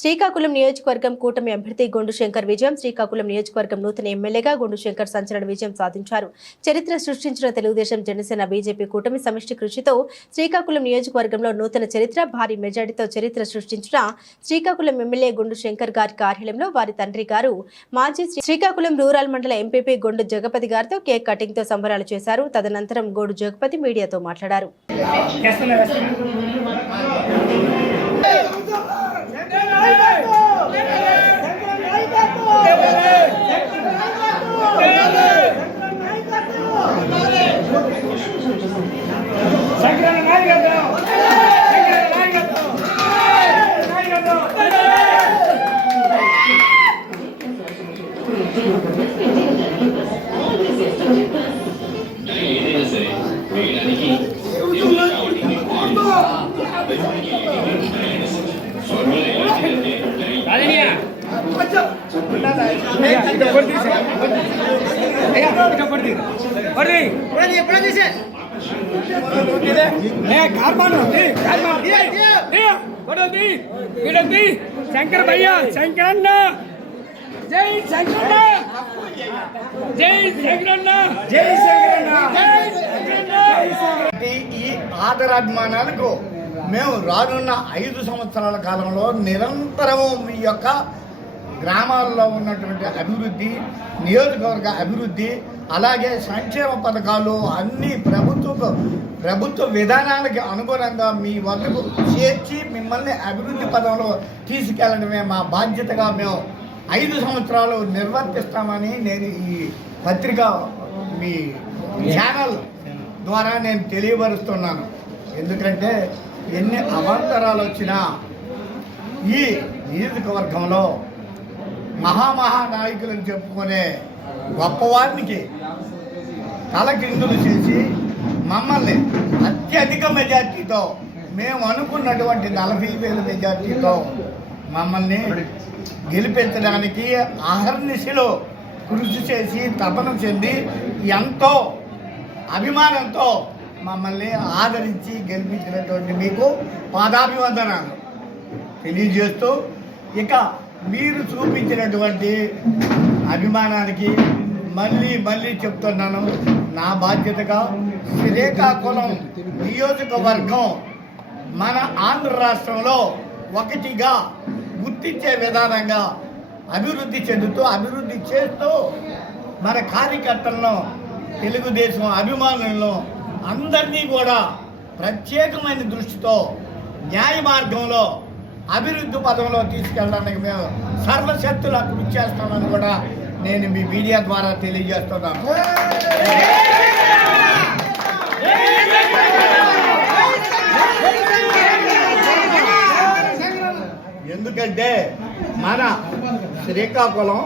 శ్రీకాకుళం నియోజకవర్గం కూటమి అభ్యర్థి గొండు శంకర్ విజయం శ్రీకాకుళం నియోజకవర్గం నూతన ఎమ్మెల్యేగా గొండు శంకర్ సంచలన విజయం సాధించారు. చరిత్ర సృష్టించిన తెలుగుదేశం జనసేన బీజేపీ కూటమి సమిష్టి కృషితో శ్రీకాకుళం నియోజకవర్గంలో నూతన చరిత్ర భారీ మెజార్టీతో చరిత్ర సృష్టించిన శ్రీకాకుళం ఎమ్మెల్యే గొండు శంకర్ గారి కార్యాలయంలో వారి తండ్రి గారు మాజీ శ్రీకాకుళం రూరల్ మండల ఎంపీపీ గొండు జగపతి గారితో కేక్ కటింగ్తో సంబరాలు చేశారు. తదనంతరం గోడు జగపతి మీడియాతో మాట్లాడారు. శంకర్ భయ్య శంకరన్న జై శంకరన్న జై శంకరన్న జై శంకరన్న జై ఈ ఈ ఆదరాభిమానాలకు మేము రానున్న ఐదు సంవత్సరాల కాలంలో నిరంతరము మీ యొక్క గ్రామాల్లో ఉన్నటువంటి అభివృద్ధి నియోజకవర్గ అభివృద్ధి అలాగే సంక్షేమ పథకాలు అన్ని ప్రభుత్వ ప్రభుత్వ విధానాలకి అనుగుణంగా మీ వద్దకు చేర్చి మిమ్మల్ని అభివృద్ధి పదంలో తీసుకెళ్ళడమే మా బాధ్యతగా మేము ఐదు సంవత్సరాలు నిర్వర్తిస్తామని నేను ఈ పత్రిక మీ ఛానల్ ద్వారా నేను తెలియపరుస్తున్నాను. ఎందుకంటే ఎన్ని అవాంతరాలు వచ్చినా ఈ నియోజకవర్గంలో మహామహానాయకులను చెప్పుకునే గొప్పవారికి తలకిందులు చేసి మమ్మల్ని అత్యధిక మెజార్టీతో మేము అనుకున్నటువంటి నలభై వేల మెజార్టీతో మమ్మల్ని గెలిపించడానికి అహర్నిశలో కృషి చేసి తపన చెంది ఎంతో అభిమానంతో మమ్మల్ని ఆదరించి గెలిపించినటువంటి మీకు పాదాభివందనాలు. తెలియజేస్తూ ఇక మీరు చూపించినటువంటి అభిమానానికి మళ్ళీ మళ్ళీ చెప్తున్నాను నా బాధ్యతగా శ్రీకాకుళం నియోజకవర్గం మన ఆంధ్ర రాష్ట్రంలో ఒకటిగా గుర్తించే విధానంగా అభివృద్ధి చెందుతూ అభివృద్ధి చేస్తూ మన కార్యకర్తలను తెలుగుదేశం అభిమానులను అందరినీ కూడా ప్రత్యేకమైన దృష్టితో న్యాయ మార్గంలో అభివృద్ధి పదంలో తీసుకెళ్ళడానికి మేము సర్వశక్తులా కృషి చేస్తామని కూడా నేను మీ మీడియా ద్వారా తెలియజేస్తున్నాను. ఎందుకంటే మన శ్రీకాకుళం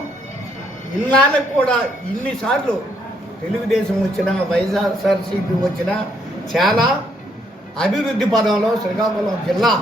ఇన్నాళ్ళకు కూడా ఇన్నిసార్లు తెలుగుదేశం వచ్చినా వైఎస్ఆర్సీపీ వచ్చిన చాలా అభివృద్ధి పదంలో శ్రీకాకుళం జిల్లా